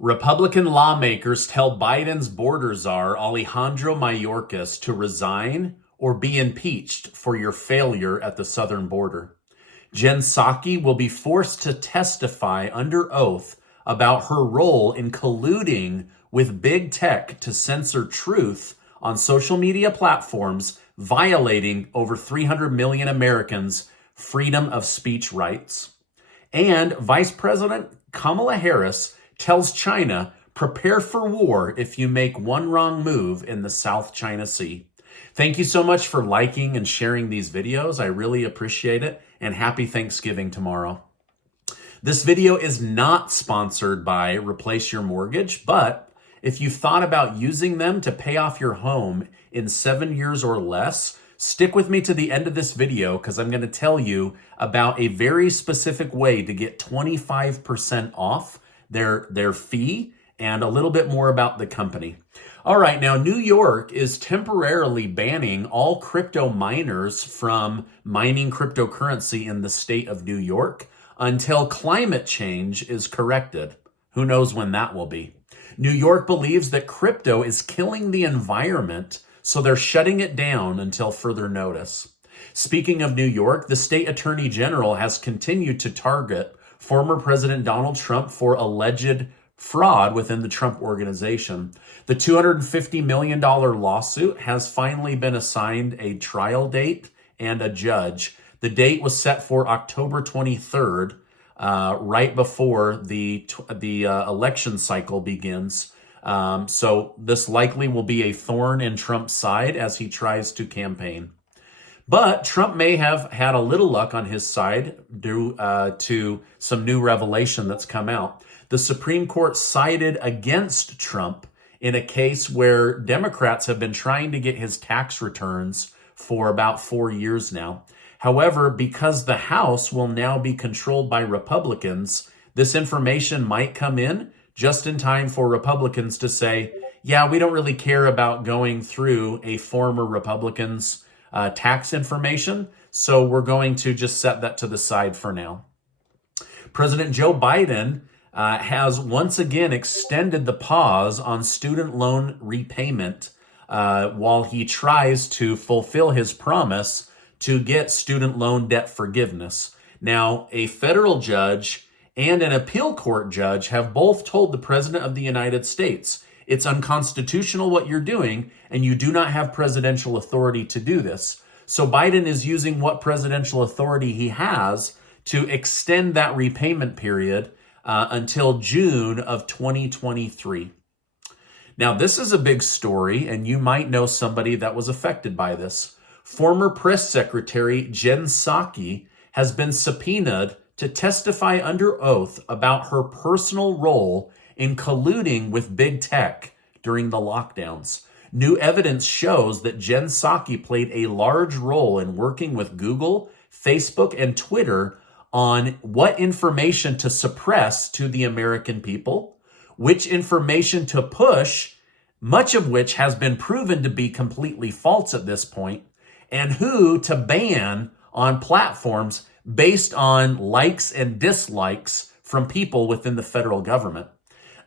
Republican lawmakers tell Biden's border czar, Alejandro Mayorkas, to resign or be impeached for your failure at the southern border. Jen Psaki will be forced to testify under oath about her role in colluding with big tech to censor truth on social media platforms, violating over 300 million Americans' freedom of speech rights. And Vice President Kamala Harris tells China, prepare for war if you make one wrong move in the South China Sea. Thank you so much for liking and sharing these videos. I really appreciate it, and happy Thanksgiving tomorrow. This video is not sponsored by Replace Your Mortgage, but if you've thought about using them to pay off your home in 7 years or less, stick with me to the end of this video because I'm going to tell you about a very specific way to get 25% off their fee and a little bit more about the company. All right, now New York is temporarily banning all crypto miners from mining cryptocurrency in the state of New York until climate change is corrected. Who knows when that will be? New York believes that crypto is killing the environment, so they're shutting it down until further notice. Speaking of New York, the state attorney general has continued to target former President Donald Trump for alleged fraud within the Trump organization. The $250 million lawsuit has finally been assigned a trial date and a judge. The date was set for October 23rd, right before the election cycle begins. So this likely will be a thorn in Trump's side as he tries to campaign. But Trump may have had a little luck on his side due to some new revelation that's come out. The Supreme Court sided against Trump in a case where Democrats have been trying to get his tax returns for about 4 years now. However, because the House will now be controlled by Republicans, this information might come in just in time for Republicans to say, yeah, we don't really care about going through a former Republican's tax information, so we're going to just set that to the side for now. President Joe Biden has once again extended the pause on student loan repayment while he tries to fulfill his promise to get student loan debt forgiveness. Now, a federal judge and an appeal court judge have both told the President of the United States, it's unconstitutional what you're doing, and you do not have presidential authority to do this. So Biden is using what presidential authority he has to extend that repayment period until June of 2023. Now, this is a big story, and you might know somebody that was affected by this. Former Press Secretary Jen Psaki has been subpoenaed to testify under oath about her personal role in colluding with big tech during the lockdowns. New evidence shows that Jen Psaki played a large role in working with Google, Facebook, and Twitter on what information to suppress to the American people, which information to push, much of which has been proven to be completely false at this point, and who to ban on platforms based on likes and dislikes from people within the federal government.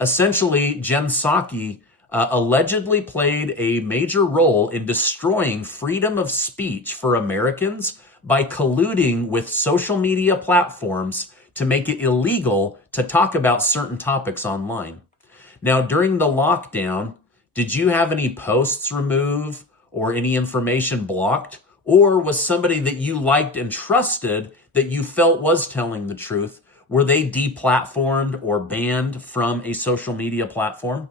Essentially, Jen Psaki allegedly played a major role in destroying freedom of speech for Americans by colluding with social media platforms to make it illegal to talk about certain topics online. Now, during the lockdown, did you have any posts removed or any information blocked? Or was somebody that you liked and trusted that you felt was telling the truth, were they deplatformed or banned from a social media platform?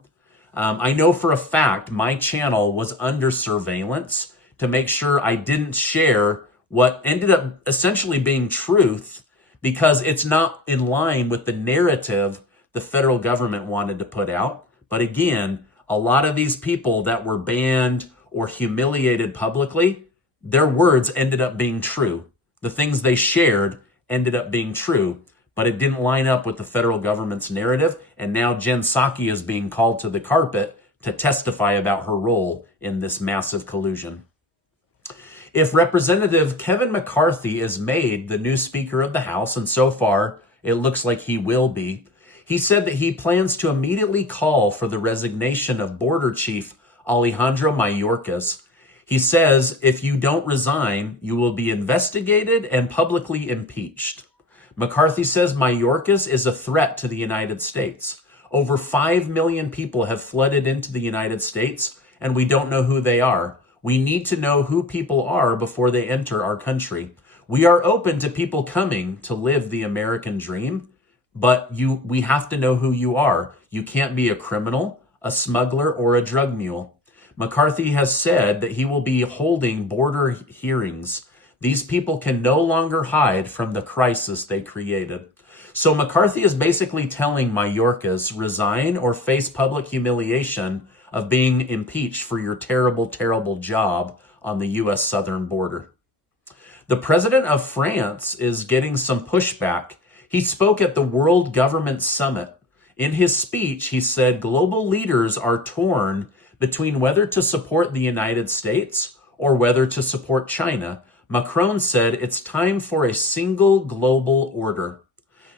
I know for a fact my channel was under surveillance to make sure I didn't share what ended up essentially being truth because it's not in line with the narrative the federal government wanted to put out. But again, a lot of these people that were banned or humiliated publicly, their words ended up being true. The things they shared ended up being true, but it didn't line up with the federal government's narrative. And now Jen Psaki is being called to the carpet to testify about her role in this massive collusion. If Representative Kevin McCarthy is made the new Speaker of the House, and so far it looks like he will be, He said that he plans to immediately call for the resignation of Border Chief Alejandro Mayorkas. He says, if you don't resign, you will be investigated and publicly impeached. McCarthy says Mayorkas is a threat to the United States. Over 5 million people have flooded into the United States, and we don't know who they are. We need to know who people are before they enter our country. We are open to people coming to live the American dream, but we have to know who you are. You can't be a criminal, a smuggler, or a drug mule. McCarthy has said that he will be holding border hearings. These people can no longer hide from the crisis they created. So McCarthy is basically telling Mayorkas, resign or face public humiliation of being impeached for your terrible, terrible job on the U.S. southern border. The president of France is getting some pushback. He spoke at the World Government Summit. In his speech, he said global leaders are torn between whether to support the United States or whether to support China. Macron said it's time for a single global order.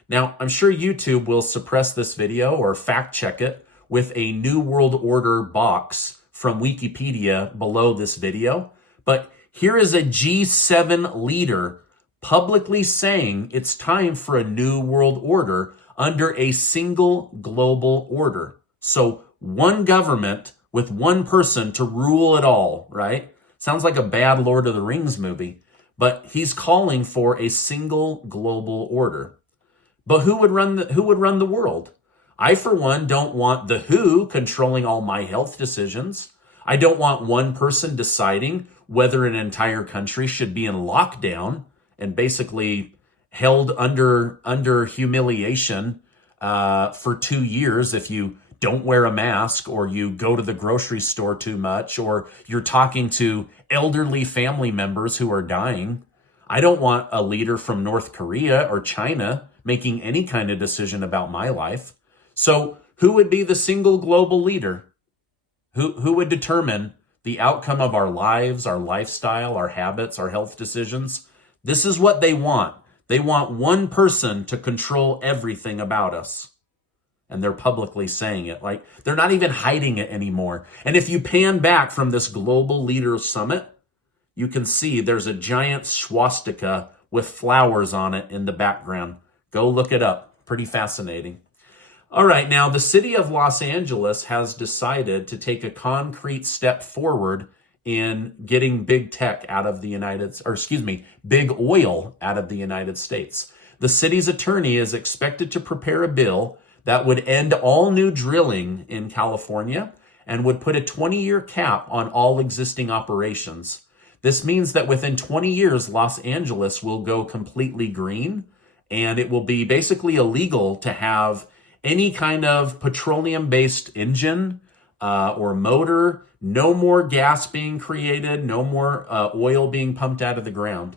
Now, I'm sure YouTube will suppress this video or fact check it with a New World Order box from Wikipedia below this video. But here is a G7 leader publicly saying it's time for a new world order under a single global order. So one government with one person to rule it all, right? Sounds like a bad Lord of the Rings movie, but he's calling for a single global order. But who would run the world? I, for one, don't want the WHO controlling all my health decisions. I don't want one person deciding whether an entire country should be in lockdown and basically held under humiliation for 2 years if you don't wear a mask, or you go to the grocery store too much, or you're talking to elderly family members who are dying. I don't want a leader from North Korea or China making any kind of decision about my life. So who would be the single global leader? Who would determine the outcome of our lives, our lifestyle, our habits, our health decisions? This is what they want. They want one person to control everything about us. And they're publicly saying it. Like, they're not even hiding it anymore. And if you pan back from this global leaders summit, you can see there's a giant swastika with flowers on it in the background. Go look it up. Pretty fascinating. All right, now the city of Los Angeles has decided to take a concrete step forward in getting big tech out of the big oil out of the United States. The city's attorney is expected to prepare a bill that would end all new drilling in California and would put a 20-year cap on all existing operations. This means that within 20 years, Los Angeles will go completely green, and it will be basically illegal to have any kind of petroleum-based engine or motor, no more gas being created, no more oil being pumped out of the ground.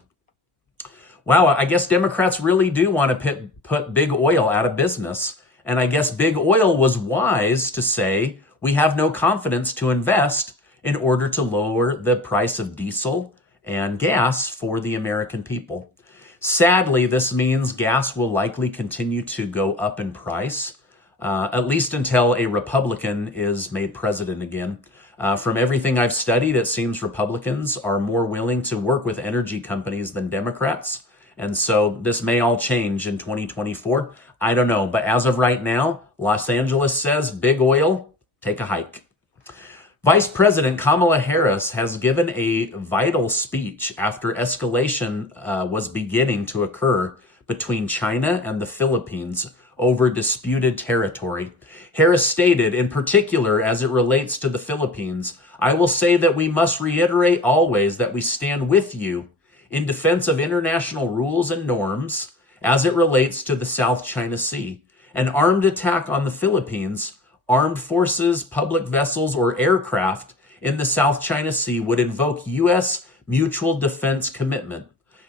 Wow, I guess Democrats really do want to put big oil out of business. And I guess big oil was wise to say, we have no confidence to invest in order to lower the price of diesel and gas for the American people. Sadly, this means gas will likely continue to go up in price, at least until a Republican is made president again. From everything I've studied, it seems Republicans are more willing to work with energy companies than Democrats. And so this may all change in 2024. I don't know. But as of right now, Los Angeles says big oil, take a hike. Vice President Kamala Harris has given a vital speech after escalation was beginning to occur between China and the Philippines over disputed territory. Harris stated, in particular, as it relates to the Philippines, I will say that we must reiterate always that we stand with you in defense of international rules and norms as it relates to the South China Sea. An armed attack on the Philippines, armed forces, public vessels, or aircraft in the South China Sea would invoke U.S. mutual defense commitment.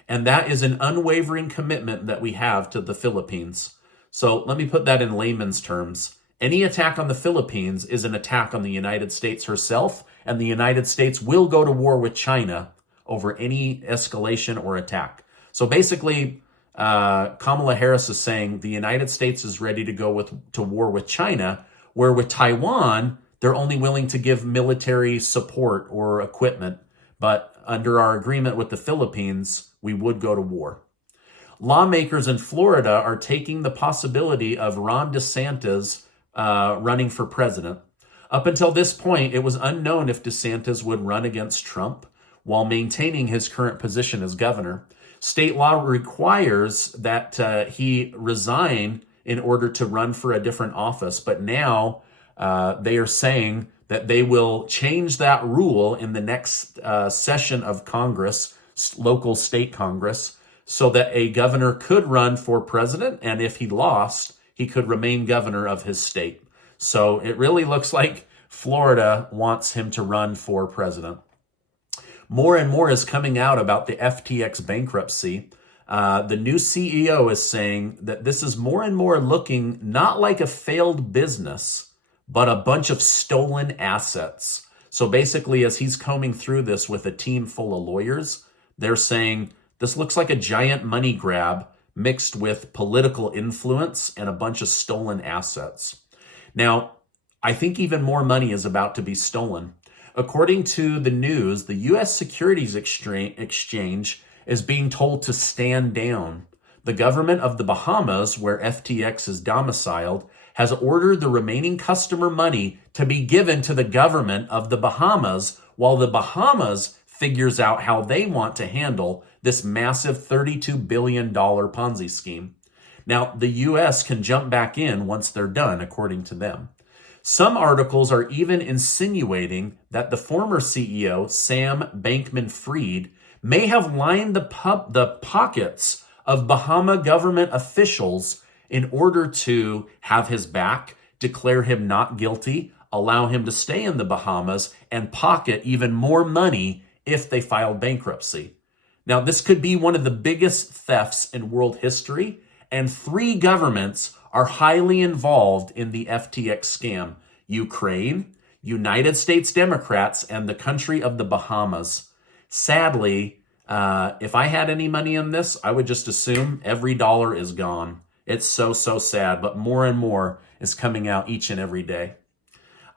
And that is an unwavering commitment that we have to the Philippines. So let me put that in layman's terms. Any attack on the Philippines is an attack on the United States herself, and the United States will go to war with China over any escalation or attack. So basically, Kamala Harris is saying the United States is ready to go to war with China, where with Taiwan, they're only willing to give military support or equipment. But under our agreement with the Philippines, we would go to war. Lawmakers in Florida are taking the possibility of Ron DeSantis running for president. Up until this point, it was unknown if DeSantis would run against Trump while maintaining his current position as governor. State law requires that he resign in order to run for a different office. But now they are saying that they will change that rule in the next session of Congress, local state Congress, so that a governor could run for president. And if he lost, he could remain governor of his state. So it really looks like Florida wants him to run for president. More and more is coming out about the FTX bankruptcy. The new CEO is saying that this is more and more looking not like a failed business, but a bunch of stolen assets. So basically, as he's combing through this with a team full of lawyers, they're saying this looks like a giant money grab mixed with political influence and a bunch of stolen assets. Now, I think even more money is about to be stolen. According to the news, the U.S. Securities Exchange is being told to stand down. The government of the Bahamas, where FTX is domiciled, has ordered the remaining customer money to be given to the government of the Bahamas, while the Bahamas figures out how they want to handle this massive $32 billion Ponzi scheme. Now, the U.S. can jump back in once they're done, according to them. Some articles are even insinuating that the former CEO, Sam Bankman-Fried, may have lined the pockets of Bahama government officials in order to have his back, declare him not guilty, allow him to stay in the Bahamas, and pocket even more money if they filed bankruptcy. Now, this could be one of the biggest thefts in world history, and 3 governments are highly involved in the FTX scam: Ukraine, United States Democrats, and the country of the Bahamas. Sadly, if I had any money in this, I would just assume every dollar is gone. It's so sad, but more and more is coming out each and every day.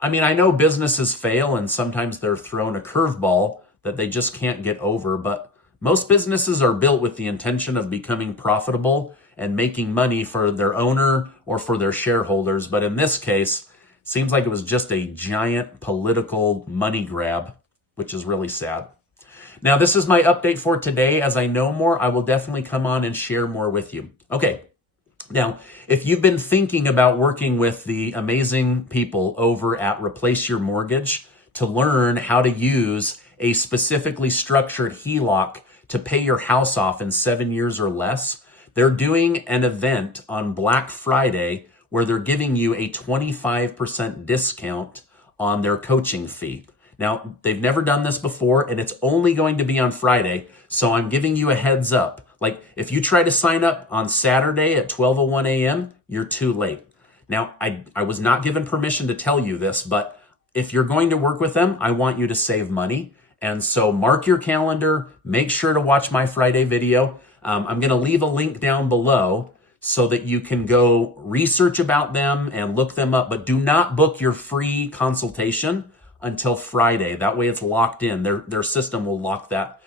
I mean, I know businesses fail and sometimes they're thrown a curveball that they just can't get over, but most businesses are built with the intention of becoming profitable and making money for their owner or for their shareholders. But in this case, it seems like it was just a giant political money grab, which is really sad. Now, this is my update for today. As I know more, I will definitely come on and share more with you. Okay. Now, if you've been thinking about working with the amazing people over at Replace Your Mortgage to learn how to use a specifically structured HELOC to pay your house off in 7 years or less, they're doing an event on Black Friday where they're giving you a 25% discount on their coaching fee. Now, they've never done this before, and it's only going to be on Friday, so I'm giving you a heads up. Like, if you try to sign up on Saturday at 12:01 a.m., you're too late. Now, I was not given permission to tell you this, but if you're going to work with them, I want you to save money. And so mark your calendar, make sure to watch my Friday video. I'm going to leave a link down below so that you can go research about them and look them up, but do not book your free consultation until Friday. That way it's locked in. Their system will lock that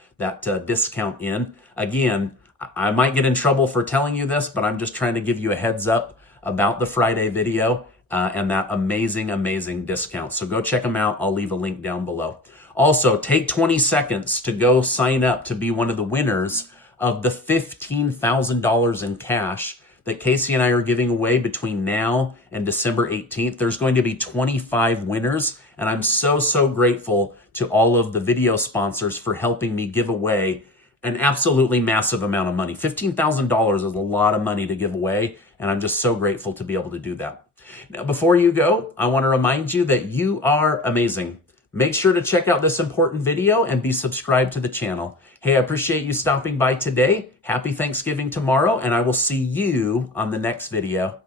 discount in. Again, I might get in trouble for telling you this, but I'm just trying to give you a heads up about the Friday video and that amazing discount. So go check them out. I'll leave a link down below. Also, take 20 seconds to go sign up to be one of the winners of the $15,000 in cash that Casey and I are giving away between now and December 18th. There's going to be 25 winners, and I'm so grateful to all of the video sponsors for helping me give away an absolutely massive amount of money. $15,000 is a lot of money to give away, and I'm just so grateful to be able to do that. Now, before you go, I want to remind you that you are amazing. Make sure to check out this important video and be subscribed to the channel. Hey, I appreciate you stopping by today. Happy Thanksgiving tomorrow, and I will see you on the next video.